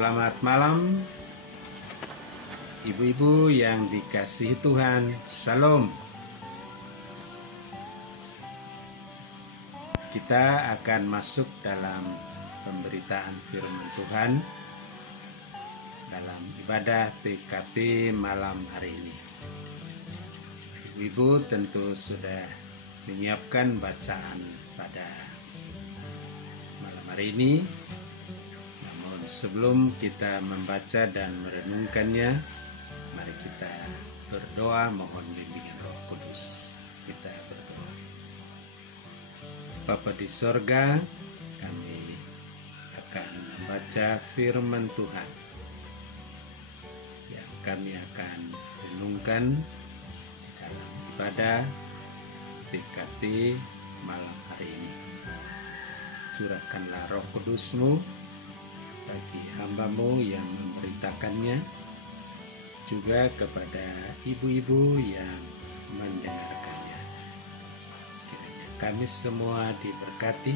Selamat malam, ibu-ibu yang dikasihi Tuhan. Salam. Kita akan masuk dalam pemberitaan firman Tuhan dalam ibadah PKP malam hari ini. Ibu-ibu tentu sudah menyiapkan bacaan pada malam hari ini. Sebelum kita membaca dan merenungkannya, mari kita berdoa mohon bimbingan Roh Kudus. Kita berdoa. Bapa di sorga, kami akan membaca firman Tuhan yang kami akan renungkan dalam ibadah PKP malam hari ini. Curahkanlah Roh Kudus-Mu bagi hamba-Mu yang memberitakannya, juga kepada ibu-ibu yang mendengarkannya. Kiranya kami semua diberkati,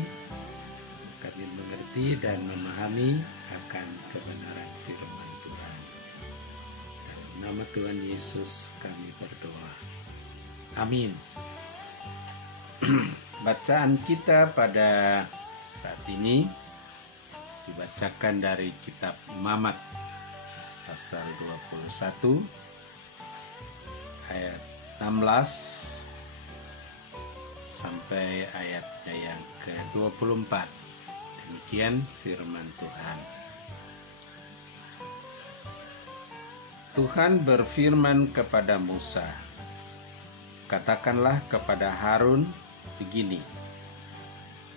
kami mengerti dan memahami akan kebenaran firman Tuhan. Dalam nama Tuhan Yesus kami berdoa. Amin. Bacaan kita pada saat ini dibacakan dari kitab Imamat pasal 21 ayat 16 sampai ayatnya yang ke-24. Demikian firman Tuhan. Tuhan berfirman kepada Musa, "Katakanlah kepada Harun begini: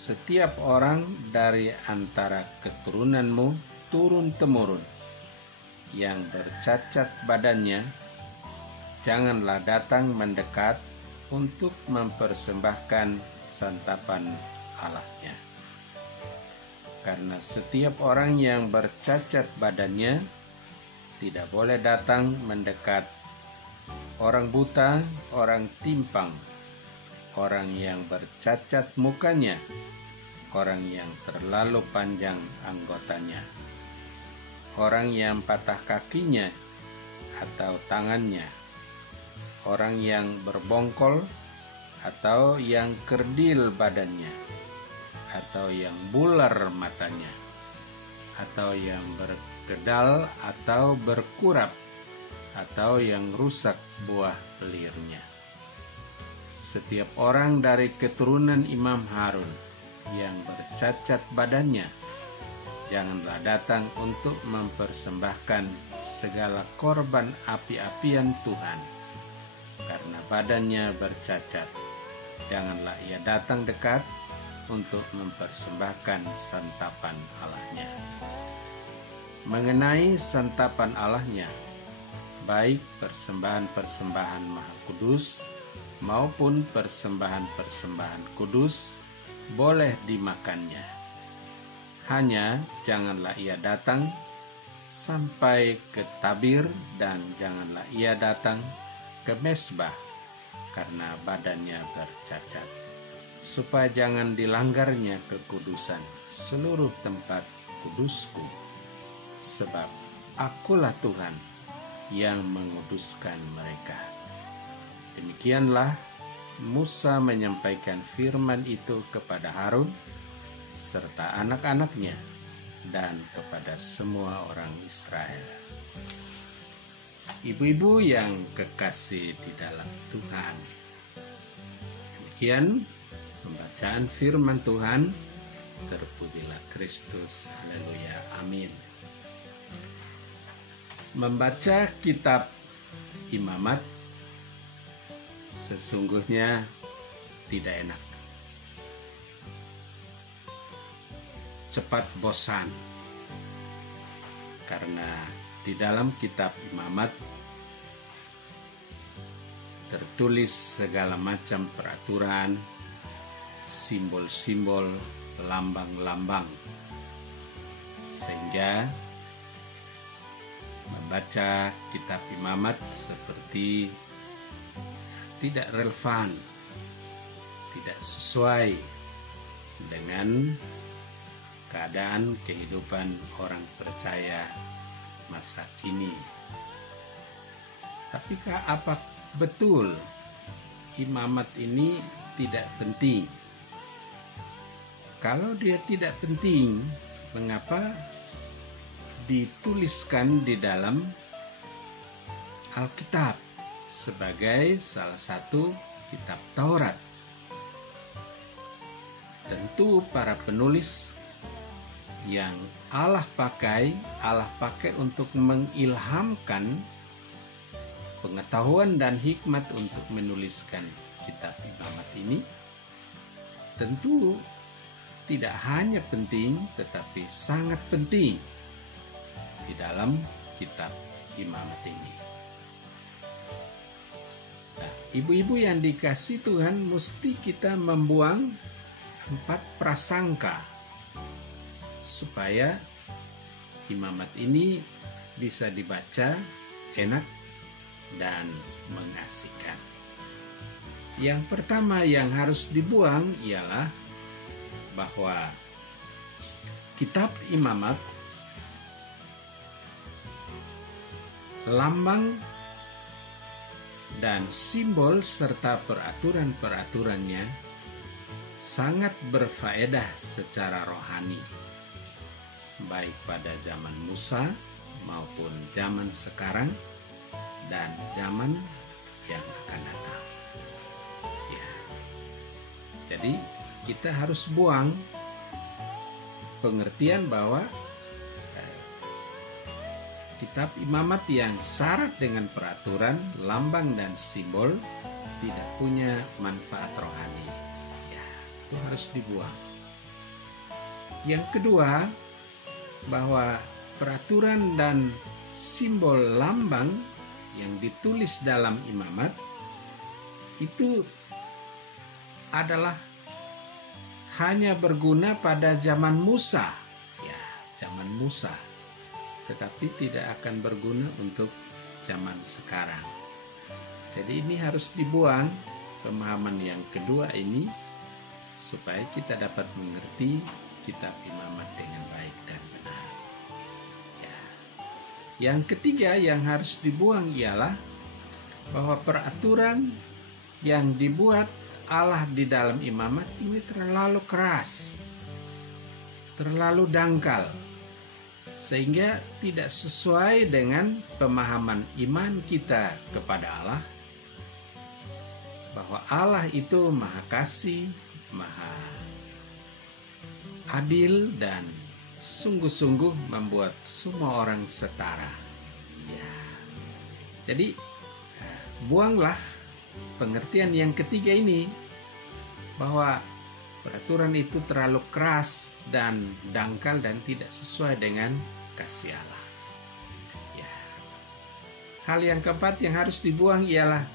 setiap orang dari antara keturunanmu turun-temurun yang bercacat badannya, janganlah datang mendekat untuk mempersembahkan santapan Allahnya. Karena setiap orang yang bercacat badannya tidak boleh datang mendekat orang buta, orang timpang, orang yang bercacat mukanya, orang yang terlalu panjang anggotanya, orang yang patah kakinya atau tangannya, orang yang berbongkol atau yang kerdil badannya, atau yang bular matanya, atau yang berkedal atau berkurap, atau yang rusak buah pelirnya. Setiap orang dari keturunan Imam Harun yang bercacat badannya, janganlah datang untuk mempersembahkan segala korban api-apian Tuhan, karena badannya bercacat. Janganlah ia datang dekat untuk mempersembahkan santapan Allahnya. Mengenai santapan Allahnya, baik persembahan-persembahan Maha Kudus maupun persembahan-persembahan kudus, boleh dimakannya. Hanya janganlah ia datang sampai ke tabir, dan janganlah ia datang ke mezbah karena badannya bercacat, supaya jangan dilanggarnya kekudusan seluruh tempat kudusku, sebab Akulah Tuhan yang menguduskan mereka." Demikianlah Musa menyampaikan firman itu kepada Harun serta anak-anaknya dan kepada semua orang Israel. Ibu-ibu yang kekasih di dalam Tuhan, demikian pembacaan firman Tuhan. Terpujilah Kristus. Haleluya. Amin. Membaca kitab Imamat sesungguhnya tidak enak. Cepat bosan, karena di dalam kitab Imamat tertulis segala macam peraturan, simbol-simbol, lambang-lambang, sehingga membaca kitab Imamat seperti tidak relevan, tidak sesuai dengan keadaan kehidupan orang percaya masa kini. Tapi apa betul imamat ini tidak penting? Kalau dia tidak penting, mengapa dituliskan di dalam Alkitab sebagai salah satu kitab Taurat? Tentu para penulis yang Allah pakai untuk mengilhamkan pengetahuan dan hikmat untuk menuliskan kitab imamat ini, tentu tidak hanya penting tetapi sangat penting di dalam kitab imamat ini. Nah, ibu-ibu yang dikasihi Tuhan, mesti kita membuang 4 prasangka supaya imamat ini bisa dibaca enak dan mengasihkan. Yang pertama yang harus dibuang ialah bahwa kitab imamat, lambang dan simbol serta peraturan-peraturannya sangat berfaedah secara rohani, baik pada zaman Musa maupun zaman sekarang dan zaman yang akan datang. Ya. Jadi kita harus buang pengertian bahwa kitab imamat yang syarat dengan peraturan, lambang dan simbol tidak punya manfaat rohani. Ya, itu harus dibuang. Yang kedua, bahwa peraturan dan simbol lambang yang ditulis dalam imamat itu adalah hanya berguna pada zaman Musa, ya, zaman Musa, tetapi tidak akan berguna untuk zaman sekarang. Jadi ini harus dibuang pemahaman yang kedua ini supaya kita dapat mengerti kitab imamat dengan baik dan benar. Ya. Yang ketiga yang harus dibuang ialah bahwa peraturan yang dibuat Allah di dalam imamat ini terlalu keras, terlalu dangkal, sehingga tidak sesuai dengan pemahaman iman kita kepada Allah, bahwa Allah itu Maha Kasih, Maha Adil, dan sungguh-sungguh membuat semua orang setara. Ya. Jadi buanglah pengertian yang ketiga ini, bahwa peraturan itu terlalu keras dan dangkal dan tidak sesuai dengan kasih Allah. Ya. Hal yang keempat yang harus dibuang ialah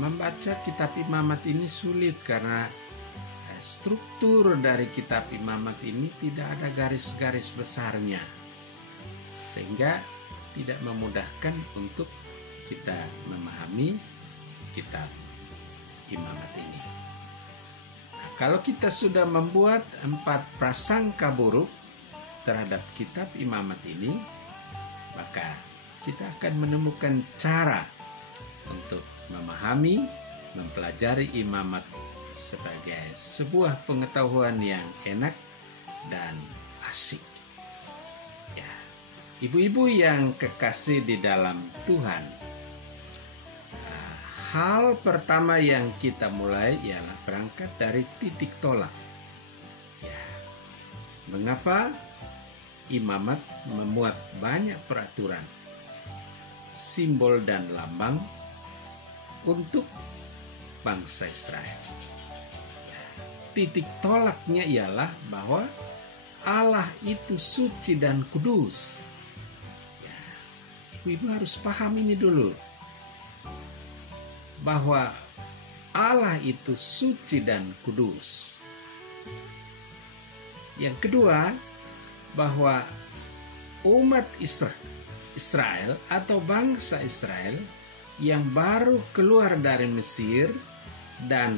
membaca kitab imamat ini sulit karena struktur dari kitab imamat ini tidak ada garis-garis besarnya, sehingga tidak memudahkan untuk kita memahami kitab imamat ini. Nah, kalau kita sudah membuat 4 prasangka buruk terhadap kitab imamat ini, maka kita akan menemukan cara untuk memahami, mempelajari imamat sebagai sebuah pengetahuan yang enak dan asik. Ya, ibu-ibu yang kekasih di dalam Tuhan, hal pertama yang kita mulai ialah berangkat dari titik tolak. Ya, mengapa imamat memuat banyak peraturan, simbol dan lambang untuk bangsa Israel? Ya, titik tolaknya ialah bahwa Allah itu suci dan kudus. Ya, ibu-ibu harus paham ini dulu, bahwa Allah itu suci dan kudus. Yang kedua, bahwa umat Israel atau bangsa Israel yang baru keluar dari Mesir dan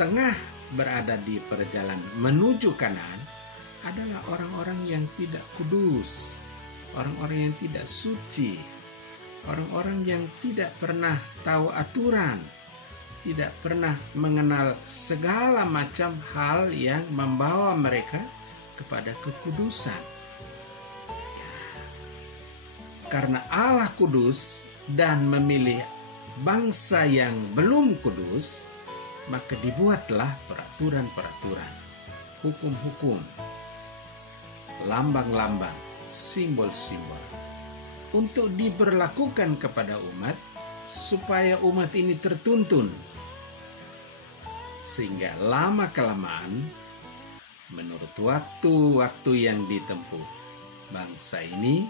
tengah berada di perjalanan menuju Kanaan, adalah orang-orang yang tidak kudus, orang-orang yang tidak suci, orang-orang yang tidak pernah tahu aturan, tidak pernah mengenal segala macam hal yang membawa mereka kepada kekudusan. Karena Allah kudus dan memilih bangsa yang belum kudus, maka dibuatlah peraturan-peraturan, hukum-hukum, lambang-lambang, simbol-simbol untuk diberlakukan kepada umat, supaya umat ini tertuntun, sehingga lama-kelamaan menurut waktu-waktu yang ditempuh, bangsa ini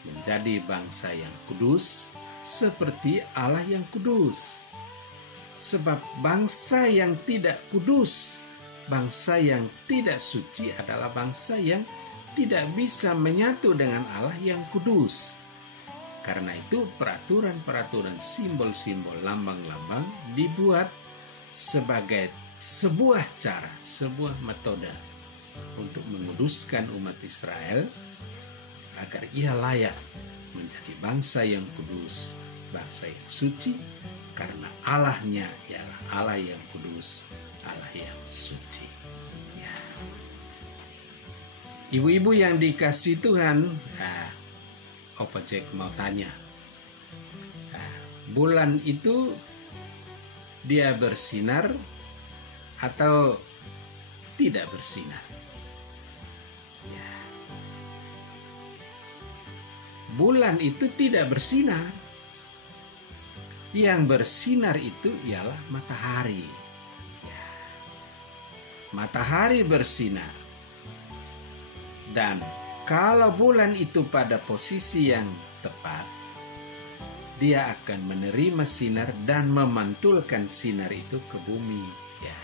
menjadi bangsa yang kudus seperti Allah yang kudus. Sebab bangsa yang tidak kudus, bangsa yang tidak suci adalah bangsa yang tidak bisa menyatu dengan Allah yang kudus. Karena itu peraturan-peraturan, simbol-simbol, lambang-lambang dibuat sebagai sebuah cara, sebuah metode untuk menguduskan umat Israel agar ia layak menjadi bangsa yang kudus, bangsa yang suci, karena Allahnya ialah Allah yang kudus, Allah yang suci. Ya. Ibu-ibu yang dikasihi Tuhan, Opa Jack mau tanya, bulan itu dia bersinar atau tidak bersinar? Ya. Bulan itu tidak bersinar. Yang bersinar itu ialah matahari. Ya. Matahari bersinar. Dan kalau bulan itu pada posisi yang tepat, dia akan menerima sinar dan memantulkan sinar itu ke bumi. Ya.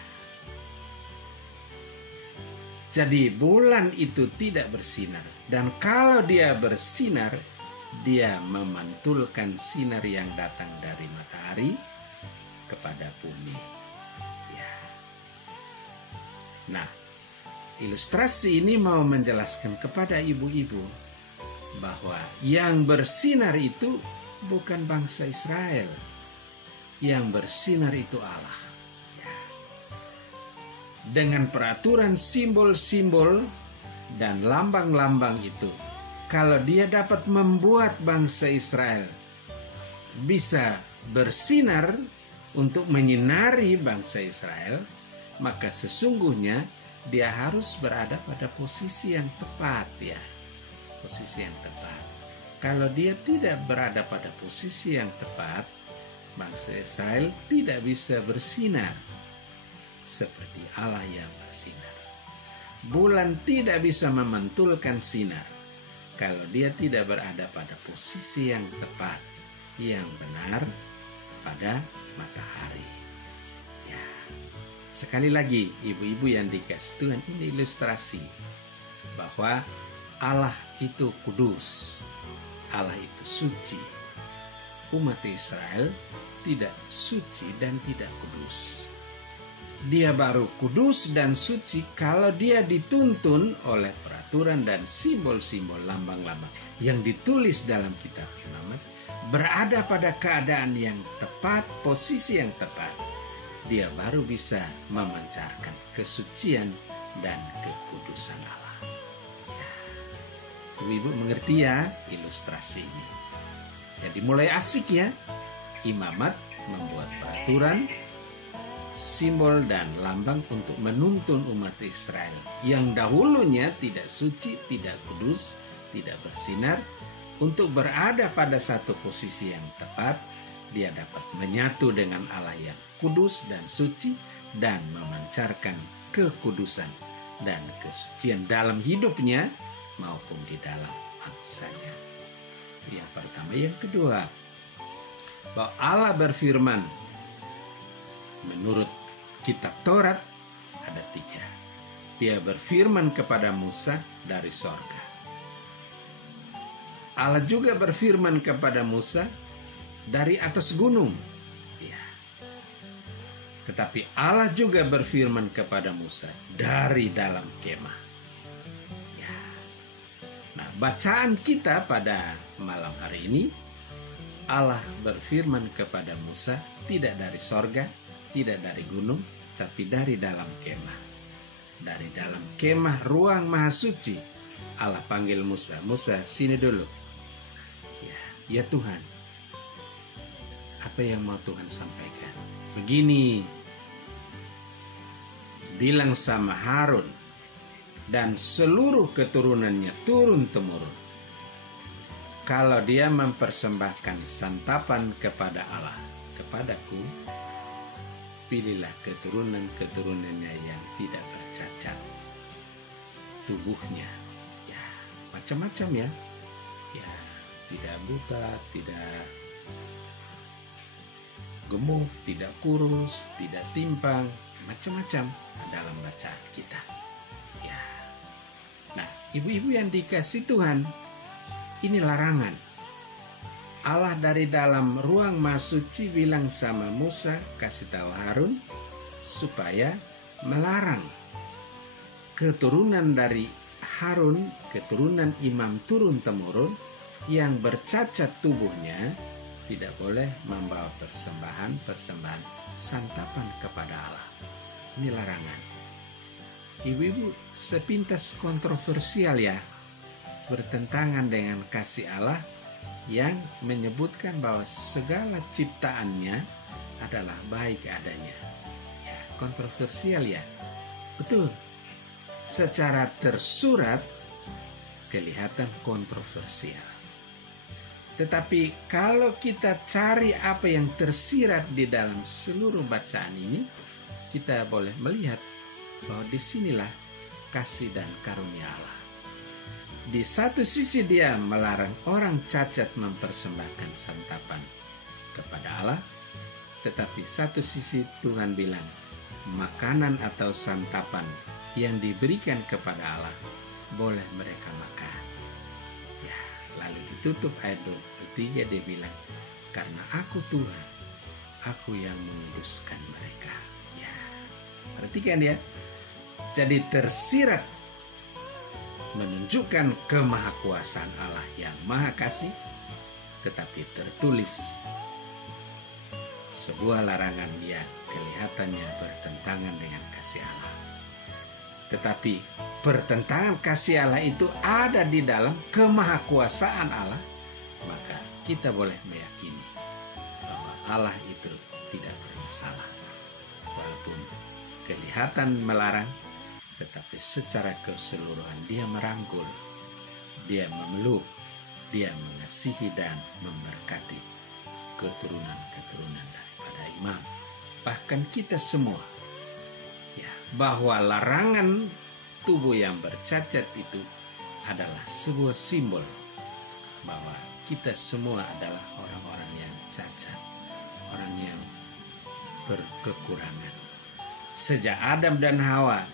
Jadi bulan itu tidak bersinar. Dan kalau dia bersinar, dia memantulkan sinar yang datang dari matahari kepada bumi. Ya. Nah, ilustrasi ini mau menjelaskan kepada ibu-ibu bahwa yang bersinar itu bukan bangsa Israel. Yang bersinar itu Allah. Ya. Dengan peraturan simbol-simbol dan lambang-lambang itu, kalau dia dapat membuat bangsa Israel bisa bersinar untuk menyinari bangsa Israel, maka sesungguhnya dia harus berada pada posisi yang tepat, ya. Posisi yang tepat. Kalau dia tidak berada pada posisi yang tepat, bangsa Israel tidak bisa bersinar seperti Allah yang bersinar. Bulan tidak bisa memantulkan sinar kalau dia tidak berada pada posisi yang tepat, yang benar pada matahari. Ya. Sekali lagi, ibu-ibu yang dikasihi Tuhan, ini ilustrasi bahwa Allah itu kudus, Allah itu suci. Umat Israel tidak suci dan tidak kudus. Dia baru kudus dan suci kalau dia dituntun oleh peraturan dan simbol-simbol, lambang-lambang yang ditulis dalam kitab Imamat, berada pada keadaan yang tepat, posisi yang tepat. Dia baru bisa memancarkan kesucian dan kekudusan Allah. Ya. Ibu mengerti ya ilustrasi ini. Jadi mulai asik ya. Imamat membuat peraturan, simbol dan lambang untuk menuntun umat Israel yang dahulunya tidak suci, tidak kudus, tidak bersinar, untuk berada pada satu posisi yang tepat. Dia dapat menyatu dengan Allah yang kudus dan suci dan memancarkan kekudusan dan kesucian dalam hidupnya maupun di dalam bangsanya. Yang pertama. Yang kedua, bahwa Allah berfirman menurut kitab Taurat ada 3. Dia berfirman kepada Musa dari sorga. Allah juga berfirman kepada Musa dari atas gunung. Ya. Tetapi Allah juga berfirman kepada Musa dari dalam kemah. Ya. Nah, bacaan kita pada malam hari ini, Allah berfirman kepada Musa tidak dari sorga, tidak dari gunung, tapi dari dalam kemah. Dari dalam kemah ruang maha suci, Allah panggil Musa, Musa sini dulu. Ya Tuhan, apa yang mau Tuhan sampaikan? Begini, bilang sama Harun dan seluruh keturunannya turun-temurun, kalau dia mempersembahkan santapan kepada Allah, kepadaku, pilihlah keturunan-keturunannya yang tidak bercacat tubuhnya. Ya, macam-macam ya. Ya, tidak buta, tidak gemuk, tidak kurus, tidak timpang, macam-macam dalam bacaan kita. Ya. Nah, ibu-ibu yang dikasih Tuhan, ini larangan. Allah dari dalam ruang maha suci bilang sama Musa, kasih tahu Harun supaya melarang keturunan dari Harun, keturunan imam turun-temurun yang bercacat tubuhnya tidak boleh membawa persembahan santapan kepada Allah. Ini larangan. Ibu-ibu, sepintas kontroversial ya, bertentangan dengan kasih Allah yang menyebutkan bahwa segala ciptaannya adalah baik adanya. Ya, kontroversial ya. Betul. Secara tersurat kelihatan kontroversial. Tetapi kalau kita cari apa yang tersirat di dalam seluruh bacaan ini, kita boleh melihat bahwa disinilah kasih dan karunia Allah. Di satu sisi dia melarang orang cacat mempersembahkan santapan kepada Allah, tetapi satu sisi Tuhan bilang makanan atau santapan yang diberikan kepada Allah boleh mereka makan. Ya, lalu ditutup ayat 23, dia bilang, karena aku Tuhan, aku yang menguduskan mereka. Ya, perhatikan ya. Jadi tersirat menunjukkan kemahakuasaan Allah yang maha kasih, tetapi tertulis sebuah larangan yang kelihatannya bertentangan dengan kasih Allah. Tetapi pertentangan kasih Allah itu ada di dalam kemahakuasaan Allah, maka kita boleh meyakini bahwa Allah itu tidak bermasalah. Walaupun kelihatan melarang, tetapi secara keseluruhan dia merangkul, dia memeluk, dia mengasihi dan memberkati keturunan-keturunan daripada imam. Bahkan kita semua, ya, bahwa larangan tubuh yang bercacat itu adalah sebuah simbol bahwa kita semua adalah orang-orang yang cacat, orang yang berkekurangan. Sejak Adam dan Hawa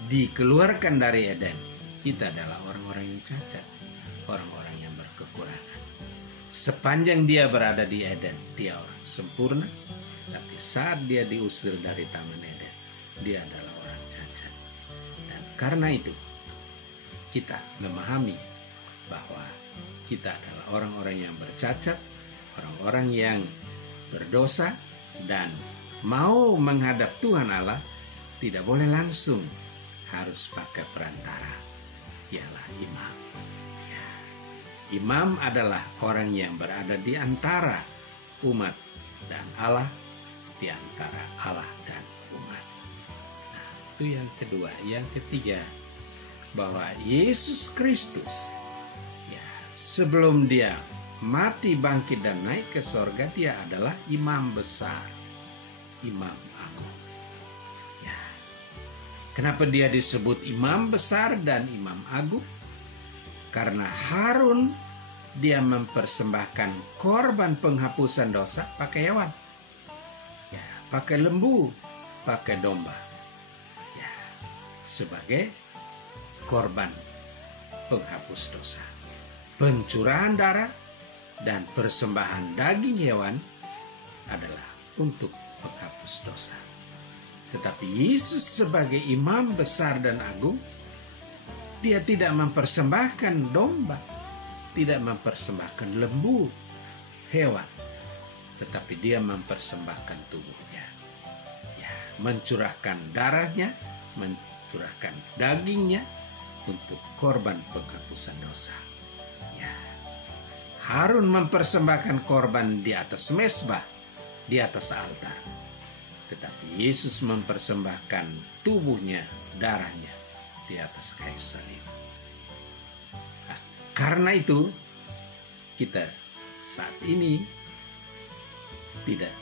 dikeluarkan dari Eden, kita adalah orang-orang yang cacat, orang-orang yang berkekurangan. Sepanjang dia berada di Eden, dia orang sempurna, tapi saat dia diusir dari Taman Eden, dia adalah orang cacat. Dan karena itu, kita memahami bahwa kita adalah orang-orang yang bercacat, orang-orang yang berdosa, dan mau menghadap Tuhan Allah tidak boleh langsung, harus pakai perantara, ialah imam. Ya. Imam adalah orang yang berada di antara umat dan Allah, di antara Allah dan umat. Nah, itu yang kedua. Yang ketiga, bahwa Yesus Kristus, ya, sebelum dia mati, bangkit dan naik ke sorga, dia adalah imam besar, imam agung. Ya. Kenapa dia disebut imam besar dan imam agung? Karena Harun dia mempersembahkan korban penghapusan dosa pakai hewan, ya, pakai lembu, pakai domba, ya, sebagai korban penghapus dosa. Pencurahan darah dan persembahan daging hewan adalah untuk penghapus dosa. Tetapi Yesus sebagai imam besar dan agung, dia tidak mempersembahkan domba, tidak mempersembahkan lembu, hewan, tetapi dia mempersembahkan tubuhnya. Ya, mencurahkan darahnya, mencurahkan dagingnya untuk korban penghapusan dosa. Ya, Harun mempersembahkan korban di atas mezbah, di atas altar. Tetapi Yesus mempersembahkan tubuhnya, darahnya di atas kayu salib. Nah, karena itu kita saat ini tidak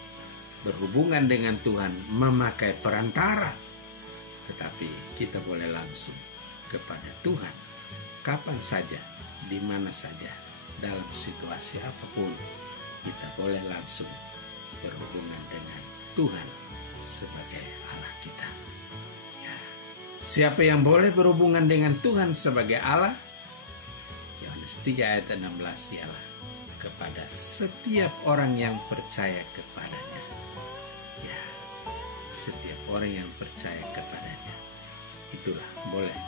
berhubungan dengan Tuhan memakai perantara, tetapi kita boleh langsung kepada Tuhan kapan saja, di mana saja, dalam situasi apapun. Kita boleh langsung berhubungan dengan Tuhan sebagai Allah kita. Ya. Siapa yang boleh berhubungan dengan Tuhan sebagai Allah? Yohanes 3 ayat 16 ialah kepada setiap orang yang percaya kepadanya. Ya, setiap orang yang percaya kepadanya, itulah boleh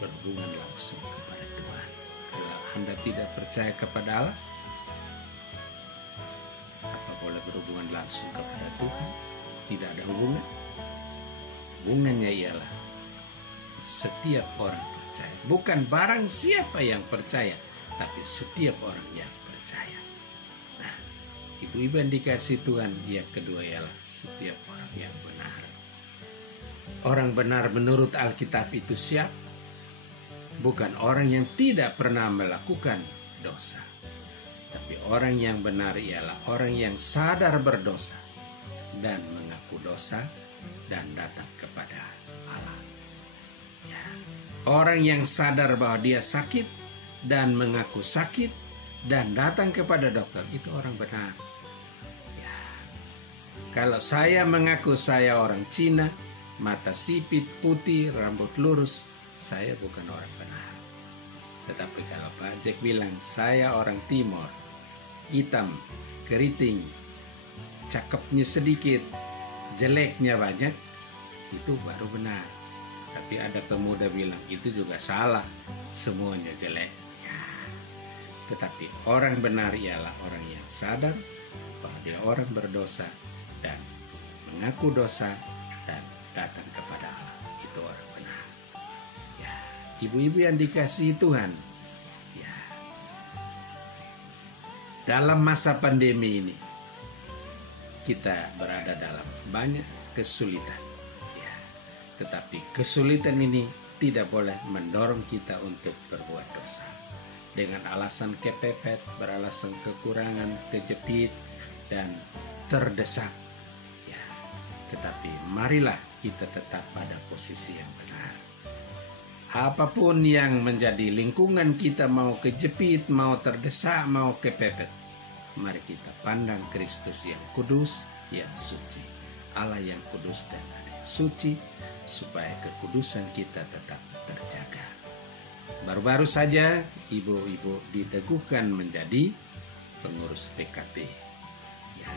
berhubungan langsung kepada Tuhan. Kalau Anda tidak percaya kepada Allah, apa boleh berhubungan langsung kepada Tuhan? Tidak ada hubungan. Hubungannya ialah setiap orang percaya. Bukan barang siapa yang percaya, tapi setiap orang yang percaya. Nah, ibu-ibu yang dikasih Tuhan, yang kedua ialah setiap orang yang benar. Orang benar menurut Alkitab itu siapa? Bukan orang yang tidak pernah melakukan dosa, tapi orang yang benar ialah orang yang sadar berdosa dan mengaku dosa dan datang kepada Allah. Ya. Orang yang sadar bahwa dia sakit dan mengaku sakit dan datang kepada dokter, itu orang benar. Ya. Kalau saya mengaku saya orang Cina, mata sipit, putih, rambut lurus, saya bukan orang benar. Tetapi kalau Pak Jack bilang saya orang Timur, hitam, keriting, cakepnya sedikit, jeleknya banyak, itu baru benar. Tapi ada pemuda bilang itu juga salah, semuanya jelek. Ya. Tetapi orang benar ialah orang yang sadar bahwa dia orang berdosa dan mengaku dosa dan datang kepada Allah. Itu orang benar. Ya, ibu-ibu yang dikasihi Tuhan, ya, dalam masa pandemi ini kita berada dalam banyak kesulitan. Ya, tetapi kesulitan ini tidak boleh mendorong kita untuk berbuat dosa dengan alasan kepepet, beralasan kekurangan, kejepit, dan terdesak. Ya, tetapi marilah kita tetap pada posisi yang benar. Apapun yang menjadi lingkungan kita, mau kejepit, mau terdesak, mau kepepet, mari kita pandang Kristus yang kudus, yang suci. Allah yang kudus dan ada yang suci, supaya kekudusan kita tetap terjaga. Baru-baru saja ibu-ibu diteguhkan menjadi pengurus PKP. Ya,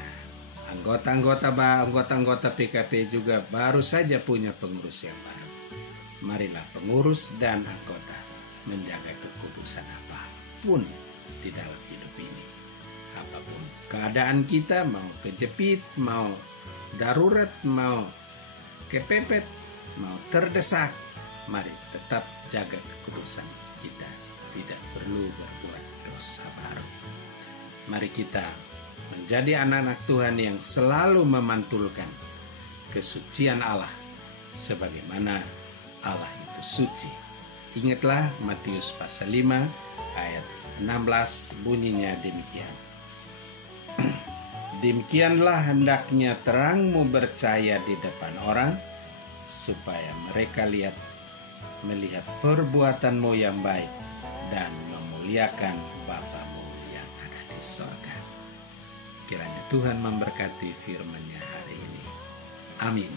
anggota-anggota PKP juga baru saja punya pengurus yang baru. Marilah pengurus dan anggota menjaga kekudusan apapun di dalam hidup ini. Apapun keadaan kita, mau kejepit, mau darurat, mau kepepet, mau terdesak, mari tetap jaga kekudusan kita. Tidak perlu berbuat dosa baru. Mari kita menjadi anak-anak Tuhan yang selalu memantulkan kesucian Allah sebagaimana Allah itu suci. Ingatlah Matius pasal 5 ayat 16 bunyinya demikian. Demikianlah hendaknya terangmu bercahaya di depan orang, supaya mereka melihat perbuatanmu yang baik dan memuliakan Bapamu yang ada di surga. Kiranya Tuhan memberkati firman-Nya hari ini. Amin.